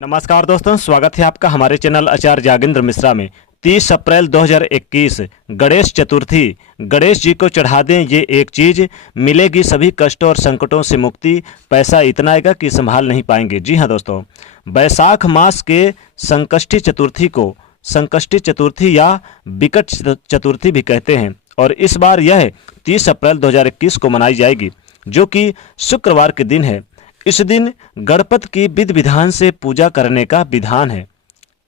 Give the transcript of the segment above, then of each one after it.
नमस्कार दोस्तों, स्वागत है आपका हमारे चैनल आचार्य जागेंद्र मिश्रा में। 30 अप्रैल 2021 गणेश चतुर्थी। गणेश जी को चढ़ा दें ये एक चीज़, मिलेगी सभी कष्टों और संकटों से मुक्ति। पैसा इतना आएगा कि संभाल नहीं पाएंगे। जी हाँ दोस्तों, वैशाख मास के संकष्टी चतुर्थी को संकष्टी चतुर्थी या विकट चतुर्थी भी कहते हैं और इस बार यह 30 अप्रैल 2021 को मनाई जाएगी, जो कि शुक्रवार के दिन है। इस दिन गणपति की विधि विधान से पूजा करने का विधान है।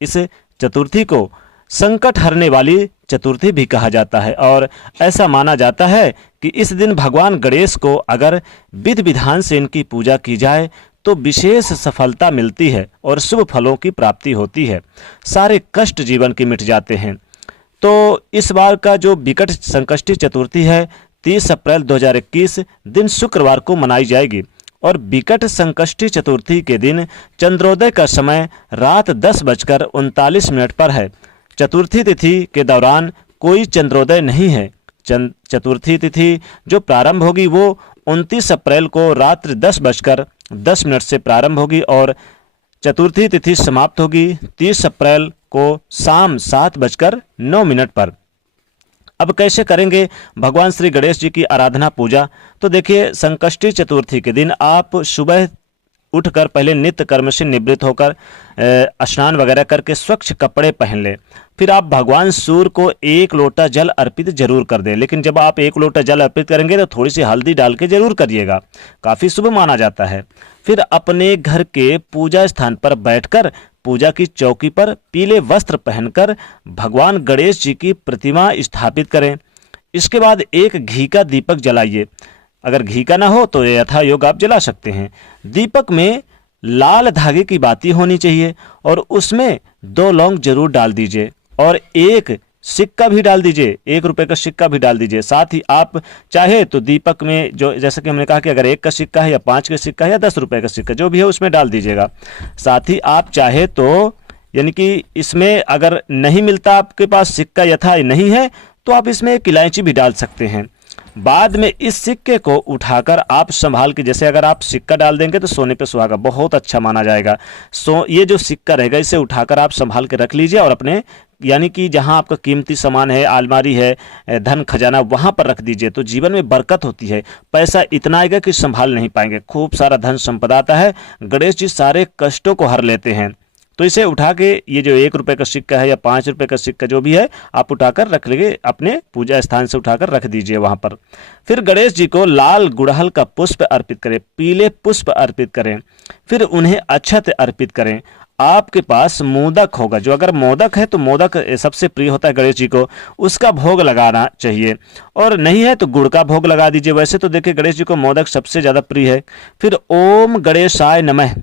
इस चतुर्थी को संकट हरने वाली चतुर्थी भी कहा जाता है और ऐसा माना जाता है कि इस दिन भगवान गणेश को अगर विधि विधान से इनकी पूजा की जाए तो विशेष सफलता मिलती है और शुभ फलों की प्राप्ति होती है। सारे कष्ट जीवन के मिट जाते हैं। तो इस बार का जो विकट संकष्टी चतुर्थी है 30 अप्रैल 2021 दिन शुक्रवार को मनाई जाएगी और विकट संकष्टी चतुर्थी के दिन चंद्रोदय का समय रात 10:39 पर है। चतुर्थी तिथि के दौरान कोई चंद्रोदय नहीं है। चतुर्थी तिथि जो प्रारंभ होगी वो 29 अप्रैल को रात्रि 10:10 से प्रारंभ होगी और चतुर्थी तिथि समाप्त होगी 30 अप्रैल को शाम 7:09 पर। अब कैसे करेंगे भगवान श्री गणेश जी की आराधना पूजा? तो देखिए, संकष्टी चतुर्थी के दिन आप सुबह उठकर पहले नित्य कर्म से निवृत्त होकर स्नान वगैरह करके स्वच्छ कपड़े पहन लें। फिर आप भगवान सूर्य को 1 लोटा जल अर्पित जरूर कर दें। लेकिन जब आप 1 लोटा जल अर्पित करेंगे तो थोड़ी सी हल्दी डाल के जरूर करिएगा, काफ़ी शुभ माना जाता है। फिर अपने घर के पूजा स्थान पर बैठकर पूजा की चौकी पर पीले वस्त्र पहनकर भगवान गणेश जी की प्रतिमा स्थापित करें। इसके बाद एक घी का दीपक जलाइए। अगर घी का ना हो तो यथा योग आप जला सकते हैं। दीपक में लाल धागे की बाती होनी चाहिए और उसमें 2 लौंग जरूर डाल दीजिए और एक सिक्का भी डाल दीजिए, 1 रुपये का सिक्का भी डाल दीजिए। साथ ही आप चाहे तो दीपक में जो जैसे कि हमने कहा कि अगर 1 का सिक्का है या 5 का सिक्का है या 10 रुपये का सिक्का जो भी है उसमें डाल दीजिएगा। साथ ही आप चाहे तो यानी कि इसमें अगर नहीं मिलता आपके पास सिक्का यथा नहीं है तो आप इसमें एक इलायची भी डाल सकते हैं। बाद में इस सिक्के को उठाकर आप संभाल के, जैसे अगर आप सिक्का डाल देंगे तो सोने पे सुहागा, बहुत अच्छा माना जाएगा। ये जो सिक्का रहेगा इसे उठाकर आप संभाल के रख लीजिए और अपने यानी कि जहां आपका कीमती सामान है, अलमारी है, धन खजाना, वहां पर रख दीजिए तो जीवन में बरकत होती है। पैसा इतना आएगा कि संभाल नहीं पाएंगे, खूब सारा धन संपदा आता है। गणेश जी सारे कष्टों को हर लेते हैं। तो इसे उठा के ये जो 1 रुपये का सिक्का है या 5 रुपये का सिक्का जो भी है आप उठाकर रख लेंगे, अपने पूजा स्थान से उठाकर रख दीजिए वहां पर। फिर गणेश जी को लाल गुड़हल का पुष्प अर्पित करें, पीले पुष्प अर्पित करें, फिर उन्हें अक्षत अर्पित करें। आपके पास मोदक होगा, जो अगर मोदक है तो मोदक सबसे प्रिय होता है गणेश जी को, उसका भोग लगाना चाहिए और नहीं है तो गुड़ का भोग लगा दीजिए। वैसे तो देखिए गणेश जी को मोदक सबसे ज़्यादा प्रिय है। फिर ओम गणेशाय नमः,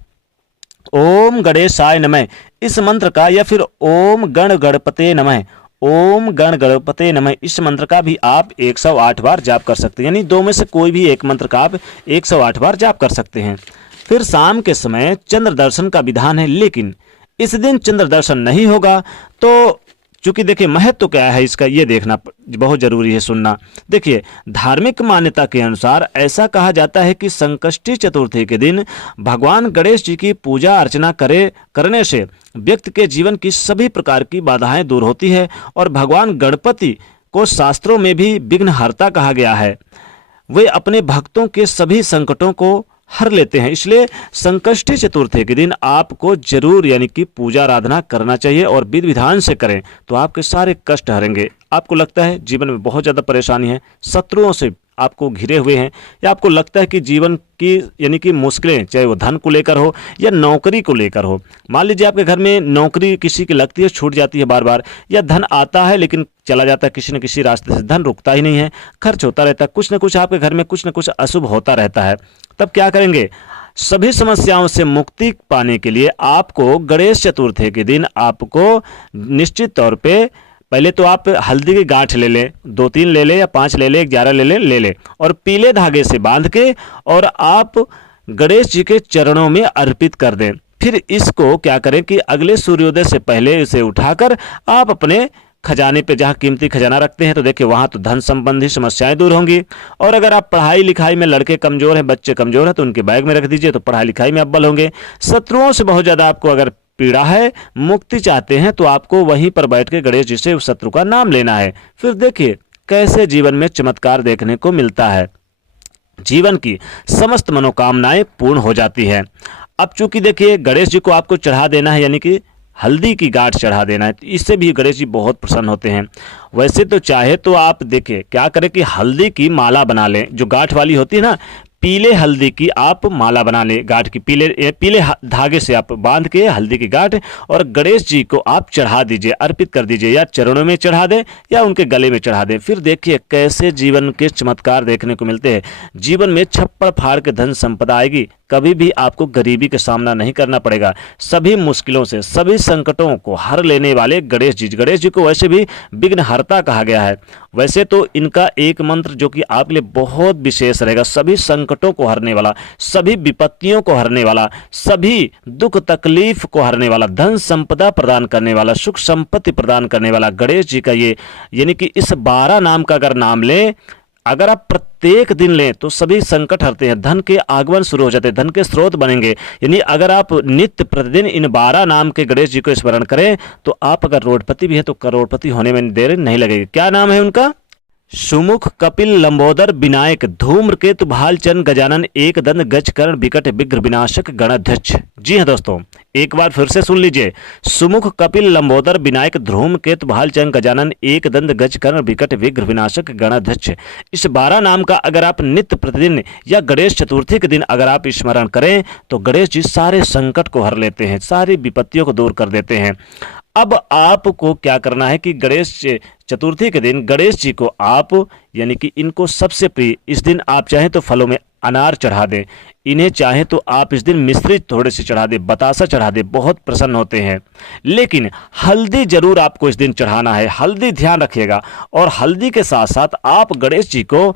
ओम गणेशाय नमः इस मंत्र का, या फिर ओम गण गणपते नमः, ओम गण गणपते नमः इस मंत्र का भी आप 108 बार जाप कर सकते हैं। यानी 2 में से कोई भी एक मंत्र का आप 108 बार जाप कर सकते हैं। फिर शाम के समय चंद्र दर्शन का विधान है, लेकिन इस दिन चंद्र दर्शन नहीं होगा। तो चूंकि देखिए महत्व क्या है इसका, ये देखना बहुत जरूरी है, सुनना। देखिए, धार्मिक मान्यता के अनुसार ऐसा कहा जाता है कि संकष्टी चतुर्थी के दिन भगवान गणेश जी की पूजा अर्चना करने से व्यक्ति के जीवन की सभी प्रकार की बाधाएं दूर होती है और भगवान गणपति को शास्त्रों में भी विघ्नहर्ता कहा गया है। वे अपने भक्तों के सभी संकटों को हर लेते हैं। इसलिए संकष्टी चतुर्थी के दिन आपको जरूर यानी कि पूजा आराधना करना चाहिए और विधि विधान से करें तो आपके सारे कष्ट हरेंगे। आपको लगता है जीवन में बहुत ज़्यादा परेशानी है, शत्रुओं से आपको घिरे हुए हैं, या आपको लगता है कि जीवन की यानी कि मुश्किलें, चाहे वो धन को लेकर हो या नौकरी को लेकर हो। मान लीजिए आपके घर में नौकरी किसी की लगती है, छूट जाती है बार बार, या धन आता है लेकिन चला जाता है किसी न किसी रास्ते से, धन रुकता ही नहीं है, खर्च होता रहता है, कुछ न कुछ आपके घर में कुछ न कुछ अशुभ होता रहता है। तब क्या करेंगे? सभी समस्याओं से मुक्ति पाने के लिए आपको गणेश चतुर्थी के दिन आपको निश्चित तौर पे पहले तो आप हल्दी की गांठ ले लें, 2-3 ले लें या 5 ले लें, 11 ले लें और पीले धागे से बांध के और आप गणेश जी के चरणों में अर्पित कर दें। फिर इसको क्या करें कि अगले सूर्योदय से पहले इसे उठाकर आप अपने खजाने पे जहाँ कीमती खजाना रखते हैं तो देखिए वहाँ तो धन संबंधी समस्याएं दूर होंगी। और अगर आप पढ़ाई लिखाई में लड़के कमजोर हैं, बच्चे कमजोर हैं, तो उनके बैग में रख दीजिए तो पढ़ाई लिखाई में अव्वल होंगे। शत्रुओं से बहुत ज़्यादा आपको अगर पीड़ा है, मुक्ति चाहते हैं, तो आपको वहीं पर बैठ के गणेश जी से उस शत्रु का नाम लेना है। फिर देखिए कैसे जीवन में चमत्कार देखने को मिलता है, जीवन की समस्त मनोकामनाएं पूर्ण हो जाती हैं। अब चूंकि देखिए गणेश जी को आपको चढ़ा देना है, यानी कि हल्दी की गांठ चढ़ा देना है, तो इससे भी गणेश जी बहुत प्रसन्न होते हैं। वैसे तो चाहे तो आप देखिए क्या करें कि हल्दी की माला बना लें, जो गांठ वाली होती है ना, पीले हल्दी की आप माला बना लें, गांठ की पीले धागे से आप बांध के हल्दी की गांठ, और गणेश जी को आप चढ़ा दीजिए, अर्पित कर दीजिए, या चरणों में चढ़ा दें या उनके गले में चढ़ा दें। फिर देखिए कैसे जीवन के चमत्कार देखने को मिलते हैं। जीवन में छप्पर फाड़ के धन संपदा आएगी, कभी भी आपको गरीबी का सामना नहीं करना पड़ेगा। सभी मुश्किलों से, सभी संकटों को हर लेने वाले गणेश जी को वैसे भी विघ्नहर्ता कहा गया है। वैसे तो इनका एक मंत्र जो कि आपके लिए बहुत विशेष रहेगा, सभी संकटों को हरने वाला, सभी विपत्तियों को हरने वाला, सभी दुख तकलीफ को हरने वाला, धन संपदा प्रदान करने वाला, सुख संपत्ति प्रदान करने वाला गणेश जी का ये, यानी कि इस 12 नाम का अगर नाम लें, अगर आप प्रत्येक दिन लें तो सभी संकट हरते हैं, धन के आगमन शुरू हो जाते हैं, धन के स्रोत बनेंगे। यानी अगर आप नित्य प्रतिदिन इन 12 नाम के गणेश जी को स्मरण करें तो आप अगर रोडपति भी हैं तो करोड़पति होने में देर नहीं लगेगी। क्या नाम है उनका? सुमुख कपिल लंबोदर विनायक धूम्रकेतु भालचंद गजानन एक दंत गज कर्ण विकट विघ्न विनाशक गणाध्यक्ष। जी हाँ दोस्तों, एक बार फिर से सुन लीजिए। सुमुख कपिल लंबोदर विनायक धूम्रकेतु भालचंद गजानन एक दंत गज कर्ण विकट विघ्न विनाशक गणाध्यक्ष। इस 12 नाम का अगर आप नित्य प्रतिदिन या गणेश चतुर्थी के दिन अगर आप स्मरण करें तो गणेश जी सारे संकट को हर लेते हैं, सारी विपत्तियों को दूर कर देते हैं। अब आपको क्या करना है कि गणेश चतुर्थी के दिन गणेश जी को आप, यानी कि इनको सबसे प्रिय, इस दिन आप चाहें तो फलों में अनार चढ़ा दें, इन्हें चाहें तो आप इस दिन मिश्री थोड़े से चढ़ा दें, बतासा चढ़ा दें, बहुत प्रसन्न होते हैं। लेकिन हल्दी जरूर आपको इस दिन चढ़ाना है, हल्दी ध्यान रखिएगा। और हल्दी के साथ साथ आप गणेश जी को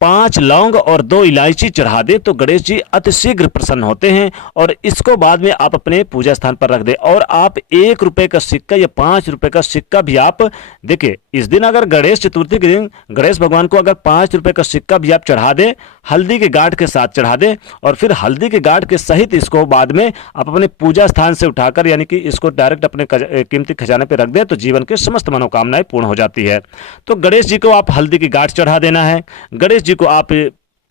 5 लौंग और 2 इलायची चढ़ा दें तो गणेश जी अतिशीघ्र प्रसन्न होते हैं। और इसको बाद में आप अपने पूजा स्थान पर रख दें। और आप 1 रुपए का सिक्का या 5 रुपए का सिक्का भी आप देखिए, इस दिन अगर गणेश चतुर्थी के दिन गणेश भगवान को अगर 5 रुपए का सिक्का भी आप चढ़ा दें, हल्दी के गांठ के साथ चढ़ा दें, और फिर हल्दी के गांठ के सहित इसको बाद में आप अपने पूजा स्थान से उठाकर, यानी कि इसको डायरेक्ट अपने कीमती खजाने पर रख दें तो जीवन के समस्त मनोकामनाएं पूर्ण हो जाती है। तो गणेश जी को आप हल्दी की गांठ चढ़ा देना है, गणेश जी को आप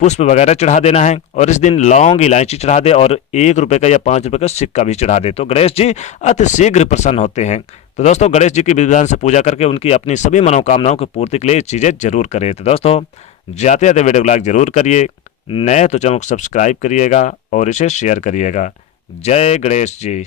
पुष्प वगैरह चढ़ा देना है, और इस दिन लौंग इलायची चढ़ा दे और 1 रुपए का या 5 रुपए का सिक्का भी चढ़ा दे तो गणेश जी अति शीघ्र प्रसन्न होते हैं। तो दोस्तों गणेश जी की विधि विधान से पूजा करके उनकी अपनी सभी मनोकामनाओं की पूर्ति के लिए चीज़ें जरूर करें। तो दोस्तों जाते जाते वीडियो को लाइक जरूर करिए, नए तो चैनल को सब्सक्राइब करिएगा और इसे शेयर करिएगा। जय गणेश जी।